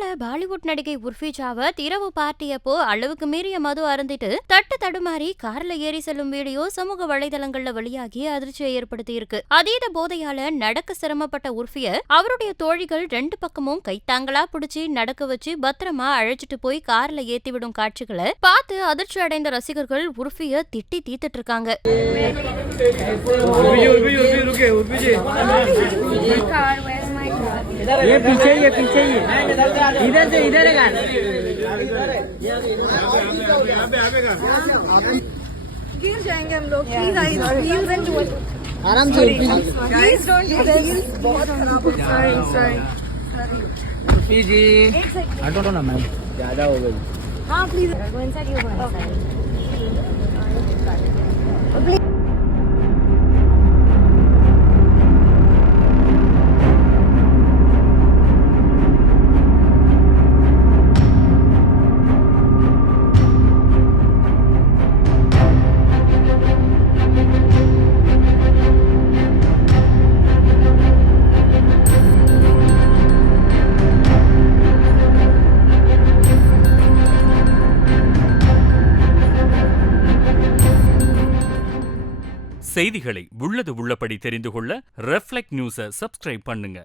பிரபல பாலிவுட் நடிகை உர்ஃபி ஜாவத் இரவு பார்ட்டியப்போ அளவுக்கு மீறிய மது அருந்திட்டு தட்டு தடுமாறி கார்ல ஏறி செல்லும் வீடியோ சமூக வலைதளங்கள்ல வெளியாகி அதிர்ச்சியை ஏற்படுத்தி இருக்கு. அதீத போதையால நடக்க சிரமப்பட்ட உர்ஃபிய அவருடைய தோழிகள் 2 பக்கமும் கைத்தாங்களா பிடிச்சி நடக்க வச்சு பத்திரமா அழைச்சிட்டு போய் கார்ல ஏத்தி விடும் காட்சிகளை பார்த்து அதிர்ச்சி அடைந்த ரசிகர்கள் உர்ஃபிய திட்டி தீத்துட்டு இருக்காங்க. ये पीछे इधर से इधर है गिर जाएंगे हम लोग। आराम से प्लीज डोंट डू दिस। बहुत खराब हो गया। सॉरी जी हटो ना मैम, ज्यादा हो गई। हाँ please go inside. You go inside. செய்திகளை உள்ளது உள்ளபடி தெரிந்து கொள்ள ரெஃப்ளெக்ட் நியூஸை சப்ஸ்கிரைப் பண்ணுங்க.